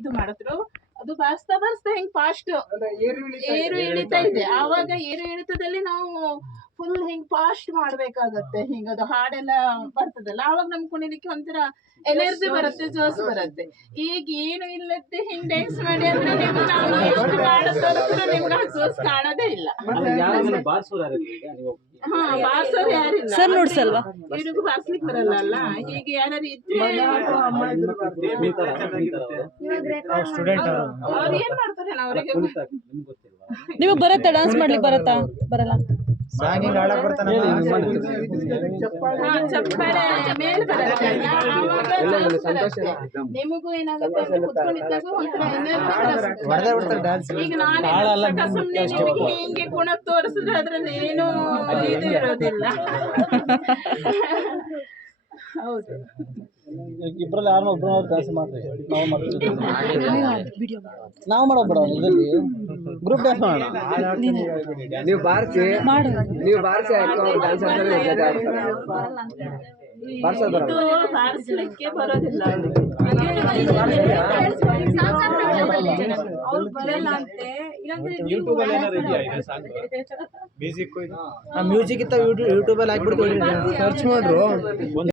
ಇದು ಮಾಡಿದ್ರು. ಅದು ಬಾರಿಸ್ತಾ ಬಾರಿಸ್ತಾ ಹಿಂಗ್ ಫಾಸ್ಟ್ ಏರು ಇಳಿತಾ ಇದೆ. ಆವಾಗ ಏರು ಇಳಿತದಲ್ಲಿ ನಾವು ಫುಲ್ ಹಿಂಗ್ ಫಾಸ್ಟ್ ಮಾಡ್ಬೇಕಾಗತ್ತೆ. ಹಿಂಗ ಅದು ಹಾಡೆಲ್ಲ ಬರ್ತದಲ್ಲ, ಆವಾಗ ನಮ್ಗೆ ಕುಣಿಲಿಕ್ಕೆ ಒಂಥರ ಎನರ್ಜಿ ಬರುತ್ತೆ, ಜೋಶ್ ಬರುತ್ತೆ. ಈಗ ಏನು ಇಲ್ಲದೆ ಹಿಂಗ್ ಡ್ಯಾನ್ಸ್ ಮಾಡಿ ಅಂದ್ರೆ ನಾವು ಎಷ್ಟು ಮಾಡೋದು ನಿಮ್ಗೆ ಆ ಜೋಶ್ ಕಾಣೋದೇ ಇಲ್ಲ. ಹಾ, ಬಾರ್ಸೋರು ಯಾರಿಲ್ಲ. ಸರ್ ನೋಡ್ಸಲ್ವಾ, ಇವ್ರಿಗೂ ಬಾರ್ಸ್ಲಿಕ್ಕೆ ಬರಲ್ಲ ಅಲ್ಲ. ಹೀಗೆ ಯಾರು ಇದ್ರೆ ಅವ್ರು ಏನ್ ಮಾಡ್ತಾರೆ ಅವ್ರಿಗೆ. ನಿಮಗೆ ಬರುತ್ತಾ ಡಾನ್ಸ್ ಮಾಡ್ಲಿಕ್ಕೆ? ಬರಲ್ಲ? ಚಪ್ಪಾಳೆ ಮೇಲೆ ಬರುತ್ತೆ. ನಿಮಗೂ ಏನಾಗುತ್ತೆ ಅಂದ್ರೆ ಕುತ್ಕೊಂಡಿದ್ದಾಗ ಒಂಥರ ಈಗ ನಾನು ಸುಮ್ಮನೆ ನಿಮಗೆ ಹಿಂಗೆ ಕುಣ ತೋರಿಸಿದ್ರೆ ಅದ್ರಲ್ಲಿ ಏನು ಇದು ಇರೋದಿಲ್ಲ. ಹೌದು, ಇಬ್ಬರಲ್ಲಿ ಯಾರನ್ನ ಒಬ್ಬರು ಡ್ಯಾನ್ಸ್ ಮಾಡ್ರಿ, ನಾವು ಮಾಡೋಬೇಡ ಇದರಲ್ಲಿ ಗ್ರೂಪ್ ಡ್ಯಾನ್ಸ್ ಮಾಡೋಣ. ನೀವು ಬಾರಿಸಿ ಬಾರಿಸ್ಲಿಕ್ಕೆ ಬರೋದಿಲ್ಲ ಅವ್ರು ಬರಲ್ಲ ಅಂತೆ. ಮ್ಯೂಸಿಕ್ ಇತ್ತ ಯೂಟ್ಯೂಬ್ ಅಲ್ಲಿ ಹಾಕ್ಬಿಟ್ಟು ಸರ್ಚ್ ಮಾಡ್ರು.